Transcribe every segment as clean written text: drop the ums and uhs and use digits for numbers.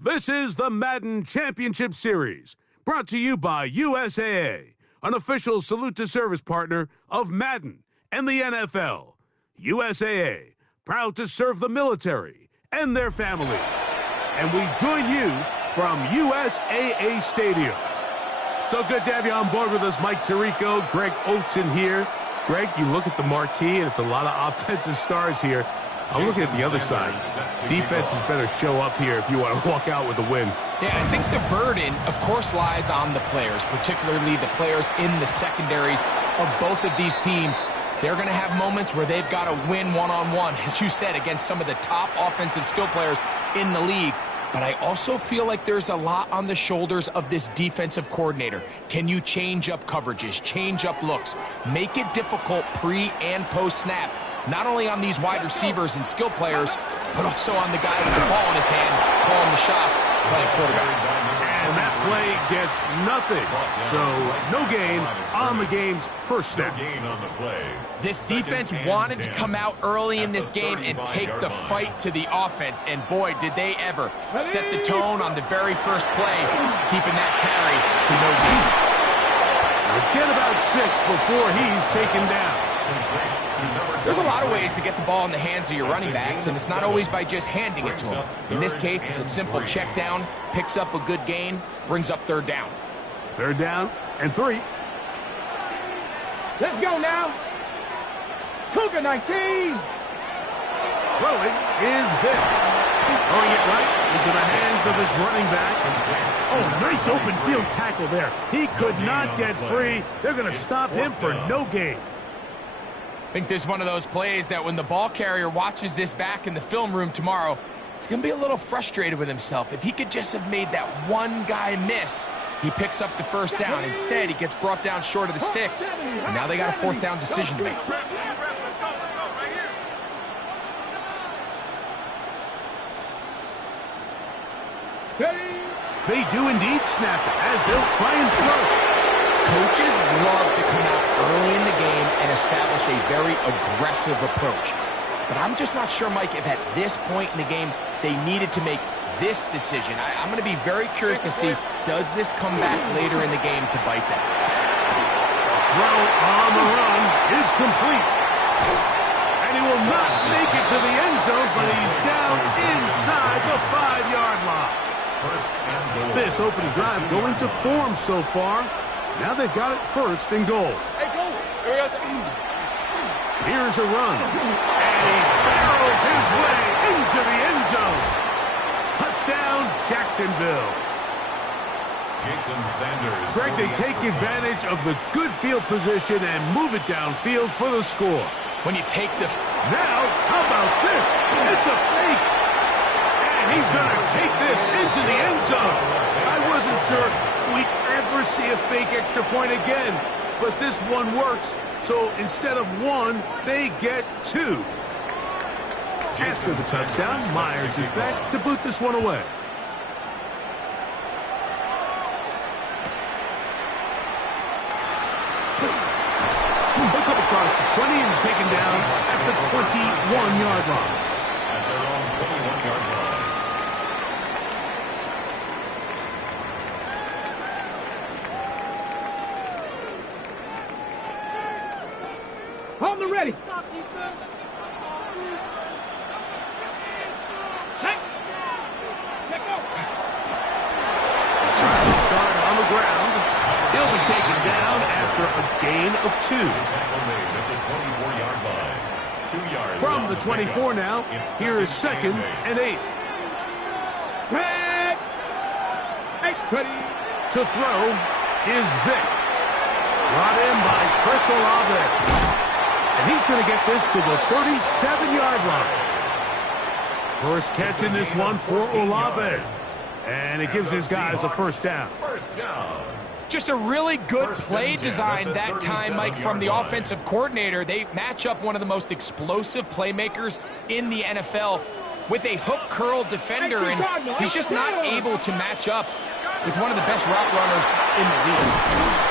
This is the Madden Championship Series, brought to you by USAA, an official salute-to-service partner of Madden and the NFL. USAA, proud to serve the military and their families. And we join you from USAA Stadium. So good to have you on board with us, Mike Tirico, Greg Oates here. Greg, you look at the marquee, and it's a lot of offensive stars here. I'm looking at the other side. Defenses better show up here if you want to walk out with a win. Yeah, I think the burden, of course, lies on the players, particularly the players in the secondaries of both of these teams. They're going to have moments where they've got to win one-on-one, as you said, against some of the top offensive skill players in the league. But I also feel like there's a lot on the shoulders of this defensive coordinator. Can you change up coverages, change up looks, make it difficult pre- and post-snap? Not only on these wide receivers and skill players, but also on the guy with the ball in his hand, calling the shots, playing quarterback. And that play gets nothing. So, no gain on the game's first snap. This defense wanted to come out early in this game and take the fight to the offense. And boy, did they ever set the tone on the very first play, keeping that carry to no gain. Get about 6 before he's taken down. There's a lot of ways to get the ball in the hands of your running backs, and it's not always by just handing it to them. In this case, it's a simple check down, picks up a good gain, brings up third down. Third down and 3. Let's go now. Cougar 19. Throwing is Vic. Throwing it right into the hands of his running back. Oh, nice open field tackle there. He could not get free. They're going to stop him for no gain. I think this is one of those plays that when the ball carrier watches this back in the film room tomorrow, he's going to be a little frustrated with himself. If he could just have made that one guy miss, he picks up the first down. Instead, he gets brought down short of the sticks, and now they got a fourth down decision to make. They do indeed snap it as they'll try and throw. Coaches love to come out early in the game and establish a very aggressive approach. But I'm just not sure, Mike, if at this point in the game they needed to make this decision. I'm going to be very curious to see, does this come back later in the game to bite them? Throw on the run is complete. And he will not make it to the end zone, but he's down inside the 5-yard line. This opening drive going to form so far. Now they've got it first and goal. Here's a run. And he barrels his way into the end zone. Touchdown, Jacksonville. Jason Sanders. Greg, they take advantage of the good field position and move it downfield for the score. When you take the... Now, how about this? It's a fake. And he's going to take this into the end zone. I wasn't sure we'd ever see a fake extra point again, but this one works. So instead of 1, they get 2. After the touchdown, Myers is back to boot this one away. He'll come across the 20 and taken down at the 21-yard line. At their own 21-yard line. On the ready. Start on the ground. He'll be taken down after a gain of 2. Tackle made at the 24-yard line. 2 yards From the 24 now, here is 2nd and 8. To throw is Vic. Brought in by Chris Olave. And he's going to get this to the 37-yard line. First catch in this one for Olave. And it gives his guys a first down. First down. Just a really good play design that time, Mike, from the offensive coordinator. They match up one of the most explosive playmakers in the NFL with a hook curl defender, and he's just not able to match up with one of the best route runners in the league.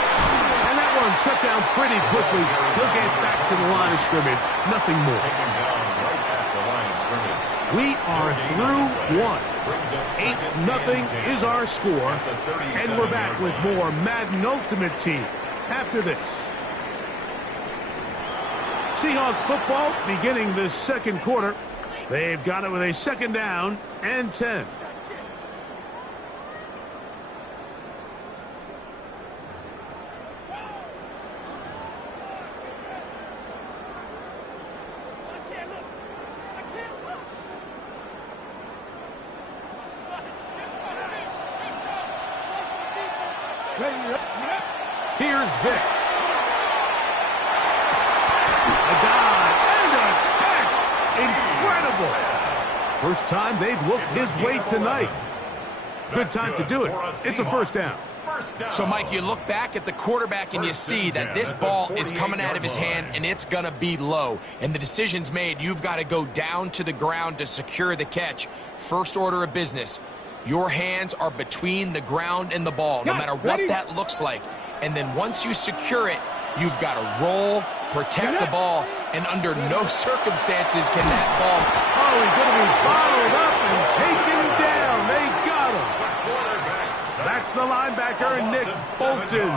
And that one shut down pretty quickly. He'll get back to the line of scrimmage. Nothing more. Taken down right at the line of scrimmage. We are through one. 8-0 is our score, and we're back with more Madden Ultimate Team after this. Seahawks football beginning this second quarter. They've got it with a 2nd down and 10. Here's Vic. A dive and a catch. Incredible. First time they've looked his way tonight. Good time to do it. It's a 1st down. So, Mike, you look back at the quarterback and you see that this ball is coming out of his hand and it's going to be low. And the decision's made. You've got to go down to the ground to secure the catch. First order of business. Your hands are between the ground and the ball, no matter what that looks like. And then once you secure it, you've got to roll, protect the ball, and under no circumstances can that ball... Oh, he's going to be bottled up and taken down. They got him. That's the linebacker, Nick Bolton,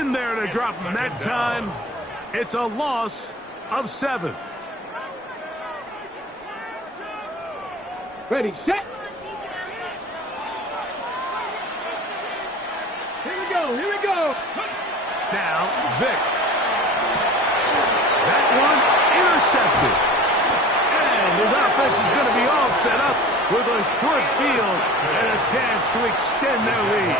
in there to drop him that time. It's a loss of 7. Ready, set. Here we go. Now, Vic. That one intercepted. And his offense is going to be all set up with a short field and a chance to extend their lead.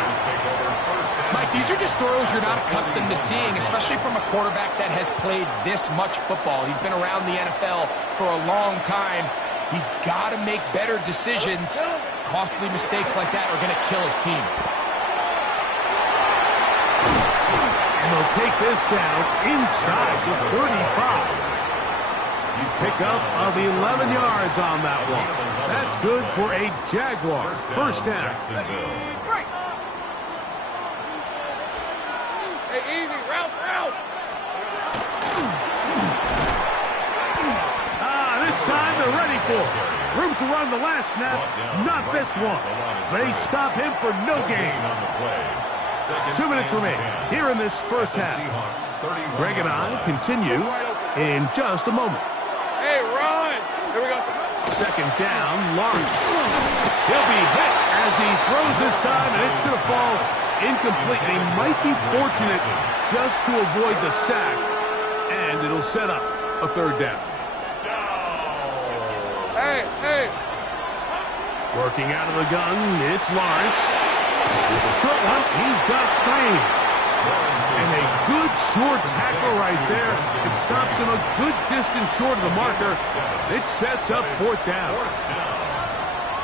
Mike, these are just throws you're not accustomed to seeing, especially from a quarterback that has played this much football. He's been around the NFL for a long time. He's got to make better decisions. Costly mistakes like that are going to kill his team. And they'll take this down inside the 35. He's picked up of 11 yards on that one. That's good for a Jaguar. 1st down. Hey, easy, route. This time they're ready for it. Room to run the last snap. Not this one. They stop him for no gain. 2 minutes remain here in this 1st half. Greg and I continue in just a moment. Hey, run. Here we go. 2nd down, Lawrence. He'll be hit as he throws this time, and it's going to fall incomplete. They might be fortunate just to avoid the sack, and it'll set up a 3rd down. Hey. Working out of the gun, it's Lawrence. It's a short one. He's got Spain. And a good short tackle right there. It stops him a good distance short of the marker. It sets up 4th down.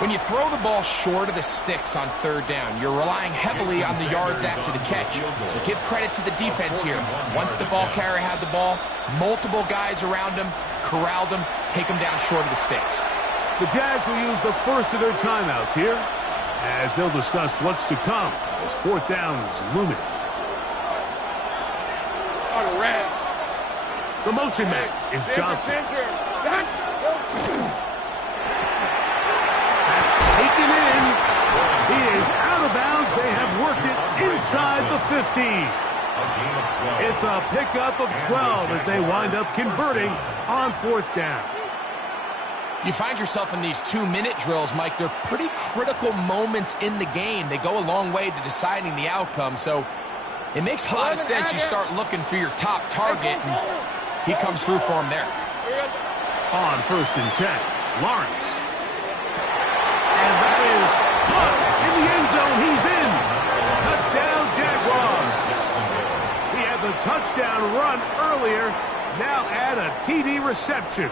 When you throw the ball short of the sticks on 3rd down, you're relying heavily on the yards after the catch. So give credit to the defense here. Once the ball carrier had the ball, multiple guys around him, corralled him, take him down short of the sticks. The Jags will use the first of their timeouts here as they'll discuss what's to come as 4th down is looming. The motion man is Johnson. That's taken in. He is out of bounds. They have worked it inside the 15. It's a pickup of 12 as they wind up converting on 4th down. You find yourself in these 2-minute drills, Mike. They're pretty critical moments in the game. They go a long way to deciding the outcome. So it makes a lot of sense. You start looking for your top target, and he comes through for him there. On 1st and 10, Lawrence. And that is caught in the end zone. He's in. Touchdown, Jaguars. He had the touchdown run earlier. Now add a TD reception.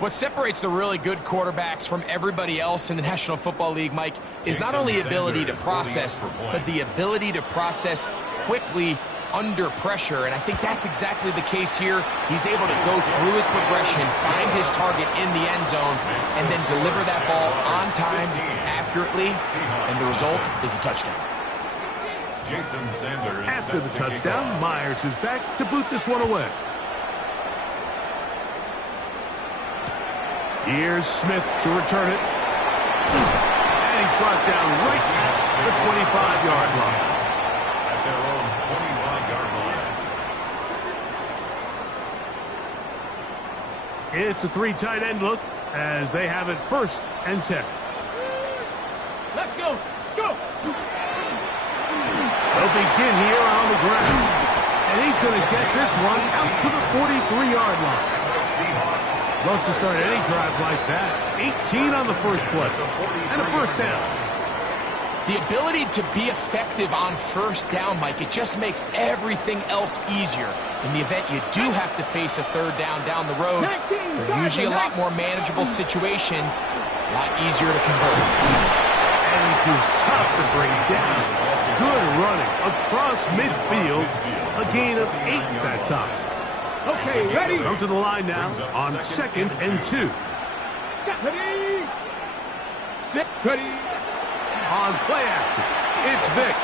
What separates the really good quarterbacks from everybody else in the National Football League, Mike, is not only the ability to process, but the ability to process quickly under pressure. And I think that's exactly the case here. He's able to go through his progression, find his target in the end zone, and then deliver that ball on time, accurately, and the result is a touchdown. After the touchdown, Myers is back to boot this one away. Here's Smith to return it. And he's brought down right at the 25-yard line. At their own 25-yard line. It's a 3 tight end look as they have it 1st and 10. Let's go. Let's go. They'll begin here on the ground. And he's going to get this one out to the 43-yard line. Love to start any drive like that. 18 on the first play. And a 1st down. The ability to be effective on 1st down, Mike, it just makes everything else easier. In the event you do have to face a 3rd down the road, they're usually a lot more manageable situations, a lot easier to convert. And he's tough to bring down. Good running across midfield. A gain of 8 that time. Okay, ready. Come to the line now on 2nd and 2. Ready. Sit. Ready. On play action, it's Vic.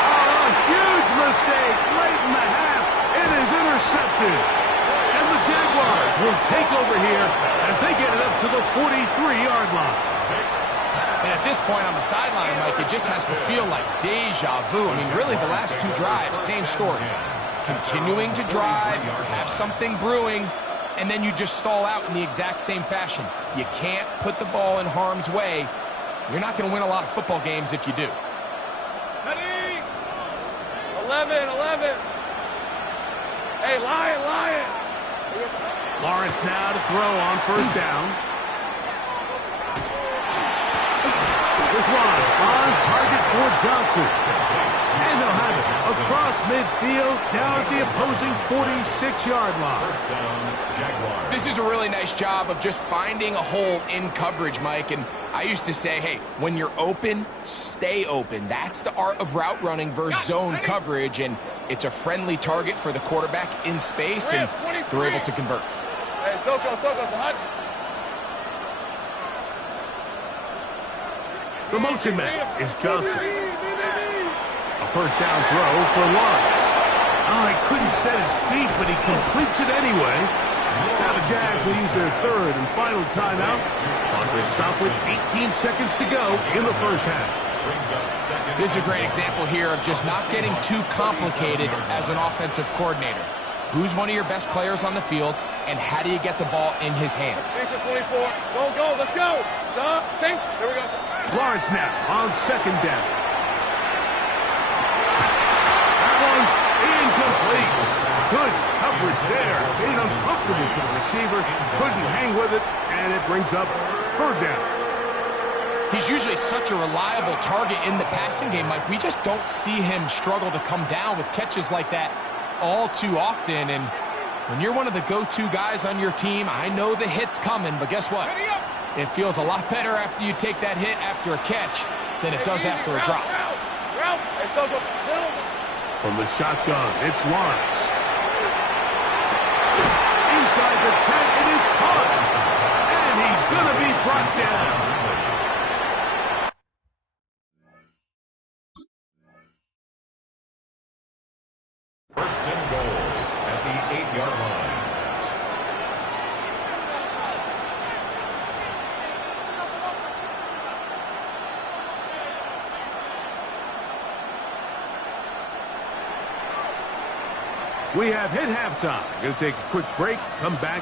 Oh, a huge mistake late in the half. It is intercepted. And the Jaguars will take over here as they get it up to the 43-yard line. And at this point on the sideline, Mike, it just has to feel like deja vu. I mean, really, the last 2 drives, same story. Continuing to drive, have something brewing, and then you just stall out in the exact same fashion. You can't put the ball in harm's way. You're not going to win a lot of football games if you do. Ready. 11. Hey, Lion. Lawrence now to throw on 1st down. This one on target for Johnson. And they'll have it across midfield down at the opposing 46-yard line. 1st down, Jaguars. This is a really nice job of just finding a hole in coverage, Mike. And I used to say, hey, when you're open, stay open. That's the art of route running versus zone coverage. And it's a friendly target for the quarterback in space, and they're able to convert. Hey, Soko, hot. The motion man is Johnson. A 1st down throw for Lawrence. Oh, he couldn't set his feet, but he completes it anyway. Now the Jags will use their 3rd and final timeout. They stop with 18 seconds to go in the 1st half. This is a great example here of just not getting too complicated as an offensive coordinator. Who's one of your best players on the field, and how do you get the ball in his hands? 24. Go, let's go. Saints, here we go. Lawrence now on 2nd down. That one's incomplete. Good coverage there. Made it uncomfortable for the receiver. Couldn't hang with it, and it brings up 3rd down. He's usually such a reliable target in the passing game, Mike. We just don't see him struggle to come down with catches like that all too often. And when you're one of the go-to guys on your team, I know the hit's coming, but guess what? It feels a lot better after you take that hit after a catch than it does after a drop. From the shotgun, it's Lawrence. Inside the 10, it is caught. And he's going to be brought down. First and goal at the 8-yard line. We have hit halftime. Going to take a quick break, come back,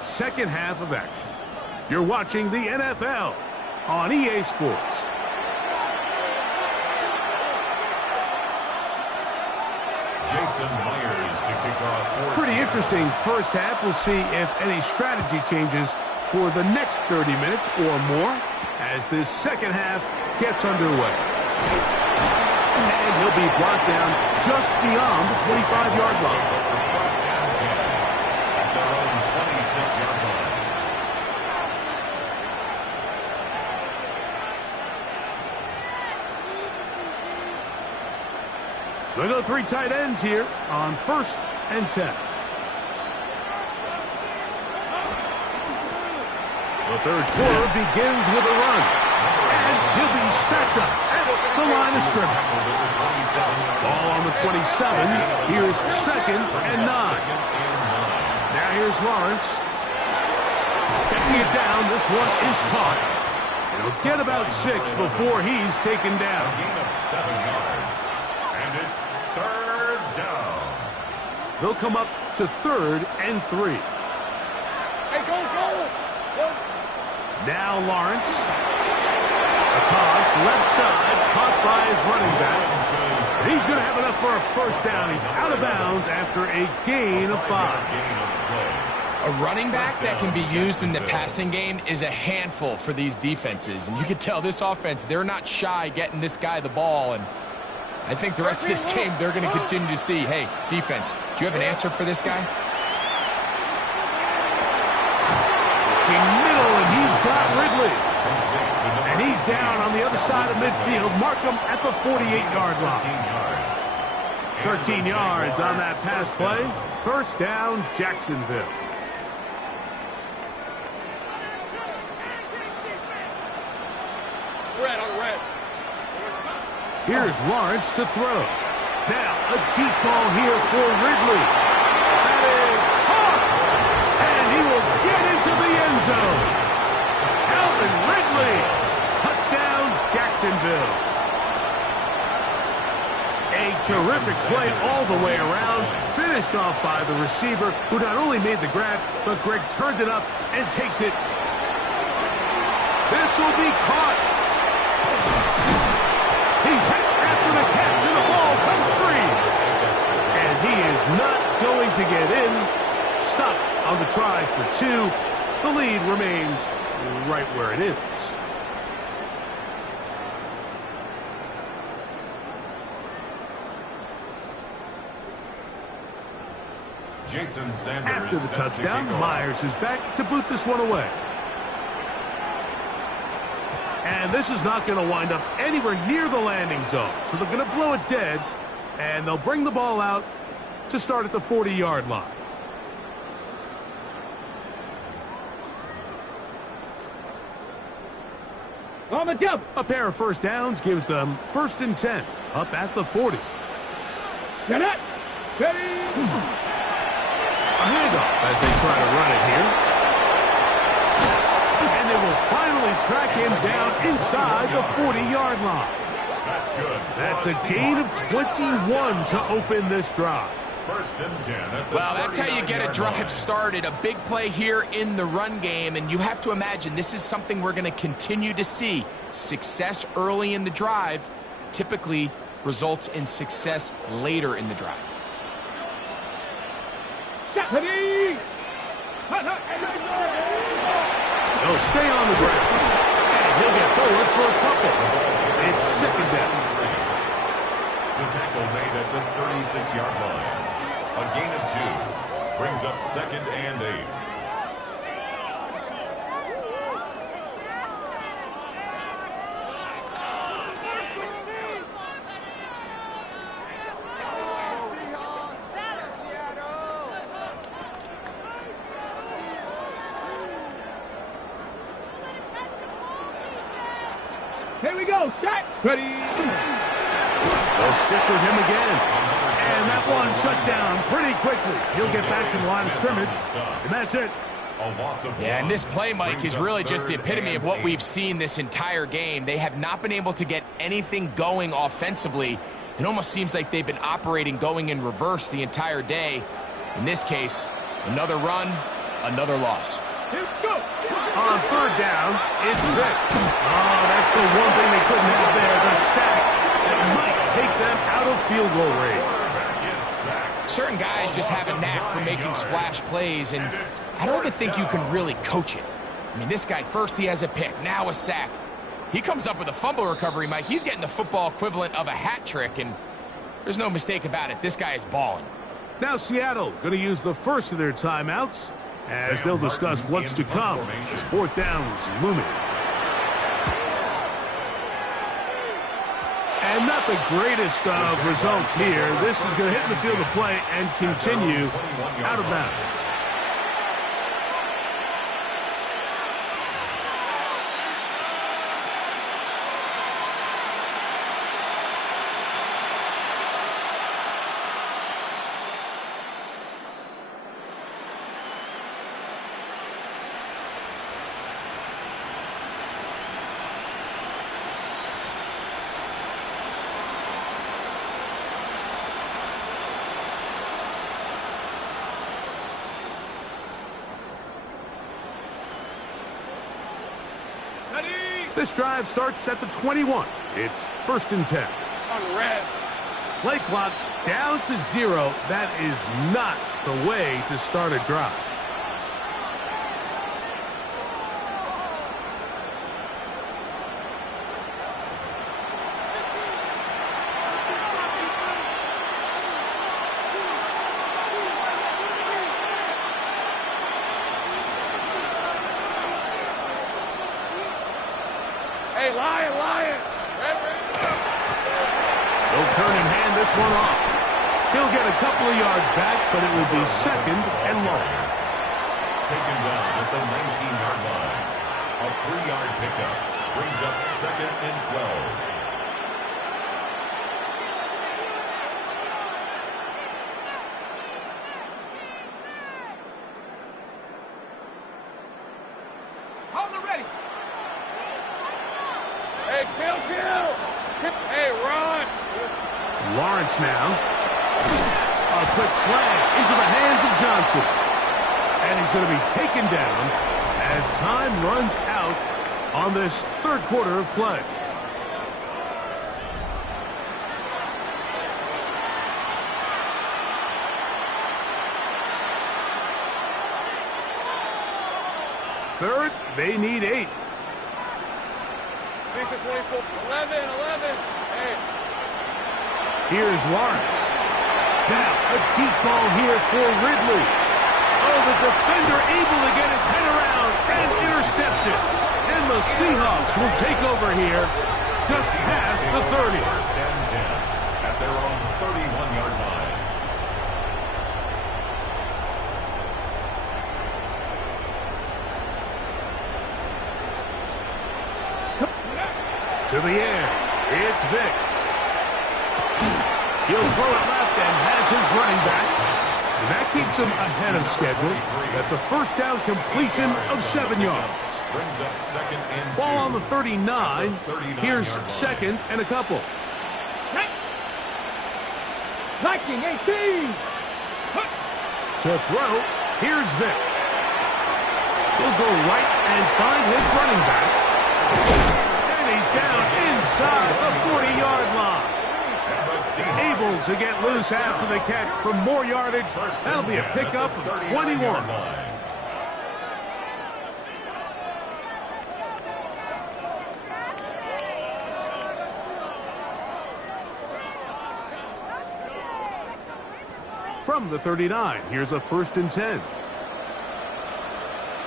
2nd half of action. You're watching the NFL on EA Sports. Jason Myers to kick off. Pretty interesting 1st half. We'll see if any strategy changes for the next 30 minutes or more as this 2nd half gets underway. And he'll be brought down just beyond the 25-yard line. 1st and 10 at their own 26-yard line. They go 3 tight ends here on 1st and 10. The 3rd quarter begins with a run. And he'll be stacked up at the line of scrimmage. Ball on the 27. Here's 2nd and 9. Now here's Lawrence. Checking it down, this one is caught. He'll get about 6 before he's taken down. A gain of 7 yards. And it's 3rd down. They'll come up to 3rd and 3. Hey, go, go! Now Lawrence. A toss, left side, caught by his running back. And he's going to have enough for a first down. He's out of bounds after a gain of 5. A running back that can be used in the passing game is a handful for these defenses. And you can tell this offense, they're not shy getting this guy the ball. And I think the rest of this game, they're going to continue to see, hey, defense, do you have an answer for this guy? Middle, and he's got Ridley. And he's down on the other side of midfield. Mark him at the 48-yard line. 13 yards on that pass play. First down, Jacksonville. Red on red. Here's Lawrence to throw. Now, a deep ball here for Ridley. That is caught. And he will get into the end zone. Calvin Ridley. Touchdown, Jacksonville. A terrific play all the way around. Finished off by the receiver, who not only made the grab, but Greg turned it up and takes it. This will be caught. He's hit after the catch, and the ball comes free. And he is not going to get in. Stopped on the try for 2. The lead remains right where it is. Jason Sanders After the touchdown, Myers is back to boot this one away. And this is not going to wind up anywhere near the landing zone. So they're going to blow it dead, and they'll bring the ball out to start at the 40-yard line. On the jump. A pair of first downs gives them 1st and 10, up at the 40. Get it. Steady. A handoff as they try to run it here. And they will finally track him down inside the 40-yard line. That's good. That's a gain of 21 to open this drive. 1st and 10 at the Well, that's how you get a 39-yard drive line. started. A big play here in the run game, and you have to imagine this is something we're going to continue to see. Success early in the drive typically results in success later in the drive. Steady. He'll stay on the ground. And he'll get forward for a couple. It's 2nd down. The tackle made at the 36-yard line. A gain of 2 brings up 2nd and 8. Here we go. Shot. Ready. They'll stick with him again. And that one shut down pretty quickly. He'll get back to the line of scrimmage. And that's it. Yeah, and this play, Mike, is really just the epitome of what we've seen this entire game. They have not been able to get anything going offensively. It almost seems like they've been operating going in reverse the entire day. In this case, another run, another loss. Let's go. On 3rd down, it's Vick. Oh, that's the one thing they couldn't have there, the sack that might take them out of field goal range. Certain guys just have a knack for making splash plays, and I don't even think you can really coach it. I mean, this guy, first he has a pick, now a sack. He comes up with a fumble recovery, Mike. He's getting the football equivalent of a hat trick, and there's no mistake about it. This guy is balling. Now Seattle going to use the first of their timeouts as they'll discuss what's to come as 4th down is looming. And not the greatest of results here. This is going to hit the field of play and continue out of bounds. This drive starts at the 21. It's 1st and 10. On the red. Play clock down to 0. That is not the way to start a drive. Hey, Lion! He'll turn and hand this one off. He'll get a couple of yards back, but it will be 2nd and long. Taken down at the 19-yard line. A 3-yard pickup brings up 2nd and 12. Hey, chill! Hey, run! Lawrence now. A quick slant into the hands of Johnson. And he's going to be taken down as time runs out on this 3rd quarter of play. Third, they need 8. 11. Hey. Here's Lawrence. Now, a deep ball here for Ridley. Oh, the defender able to get his head around and intercept it. And the Seahawks will take over here just past the 30. 1st and 10 at their own 31-yard line. To the air, it's Vic. He'll throw it left and has his running back. And that keeps him ahead of schedule. That's a 1st down completion of 7 yards. Brings up 2nd and 2. Ball on the 39. Here's 2nd and a couple. 19-18. To throw, here's Vic. He'll go right and find his running back. He's down inside the 40-yard line. Able to get loose after the catch for more yardage. That'll be a pickup of 21. From the 39, here's a 1st and 10.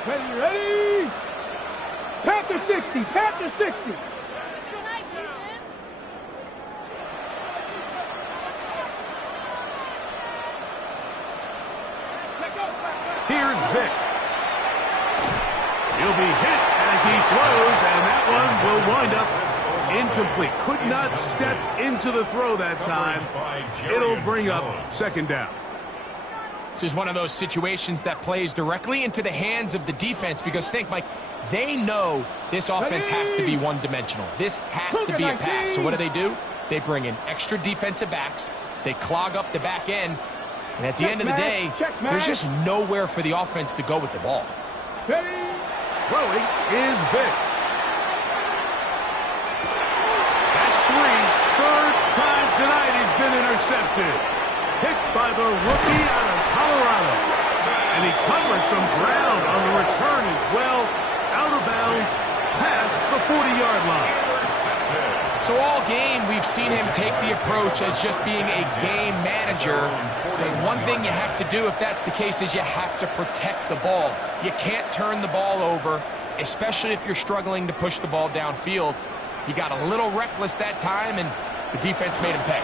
Ready? Panther 60. Here's Vic. He'll be hit as he throws, and that one will wind up incomplete. Could not step into the throw that time. It'll bring up 2nd down. This is one of those situations that plays directly into the hands of the defense because think, Mike, they know this offense has to be one-dimensional. This has to be a pass. So what do? They bring in extra defensive backs. They clog up the back end. And at the end of the day, there's just nowhere for the offense to go with the ball. Throwing is Vic. That's 3rd time tonight he's been intercepted. Picked by the rookie out of Colorado. And he covers some ground on the return as well. Out of bounds, past the 40-yard line. So all game, we've seen him take the approach as just being a game manager. And one thing you have to do if that's the case is you have to protect the ball. You can't turn the ball over, especially if you're struggling to push the ball downfield. He got a little reckless that time, and the defense made him pay.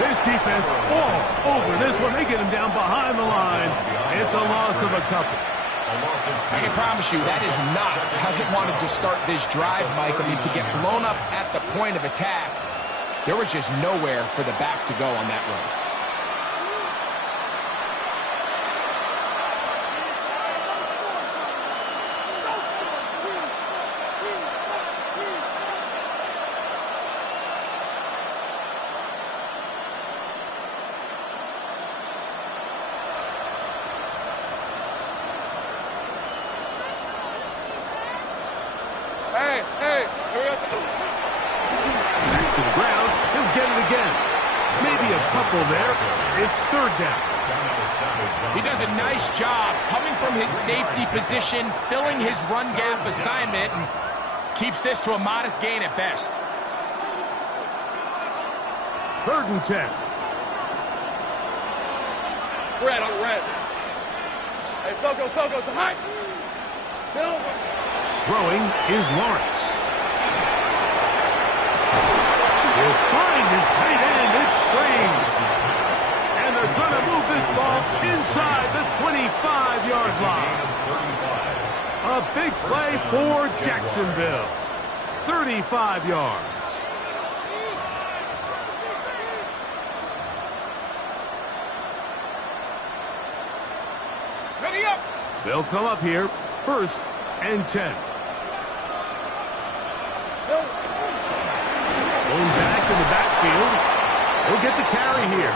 This defense all over this one. They get him down behind the line. It's a loss of a couple. I can promise you that is not how they wanted to start this drive, Mike. I mean, to get blown up at the point of attack, there was just nowhere for the back to go on that run. couple there. It's third down. He does a nice job coming from his safety position, filling his run gap assignment, and keeps this to a modest gain at best. 3rd and 10. Red on red. Hey, Soko, so high. Silver. Throwing is Lawrence. Will find his tight end. It's Strange. And they're going to move this ball inside the 25-yard line. A big play for Jacksonville. 35 yards. Ready up. They'll come up here. 1st and 10. Going back in the backfield. He'll get the carry here.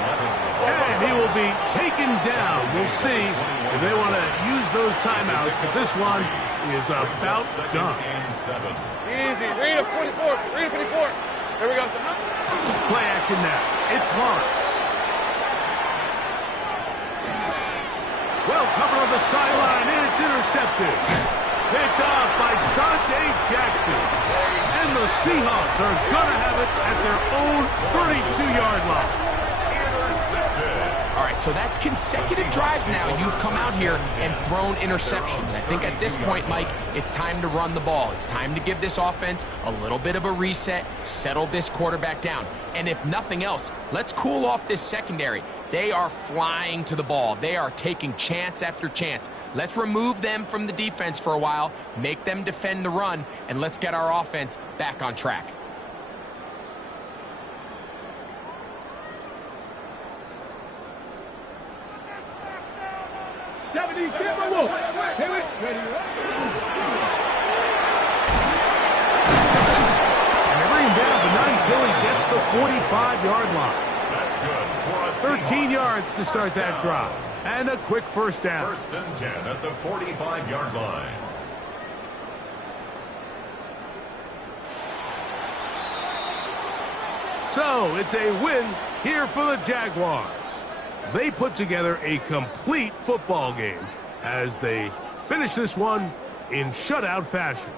And he will be taken down. We'll see if they want to use those timeouts, but this one is about done. Easy. Read up 24. Read up 24. Here we go. Play action now. It's Lawrence. Well covered on the sideline, and it's intercepted. Picked off by Dante Jackson. And the Seahawks are going to have it at their own 32-yard line. All right, so that's consecutive drives now. You've come out here and thrown interceptions. I think at this point, Mike, it's time to run the ball. It's time to give this offense a little bit of a reset, settle this quarterback down. And if nothing else, let's cool off this secondary. They are flying to the ball. They are taking chance after chance. Let's remove them from the defense for a while, make them defend the run, and let's get our offense back on track. Bringing down the 9 till he gets the 45-yard line. That's good for a 13 yards to start that drive. And a quick first down. 1st and 10 at the 45-yard line. So it's a win here for the Jaguars. They put together a complete football game as they finish this one in shutout fashion.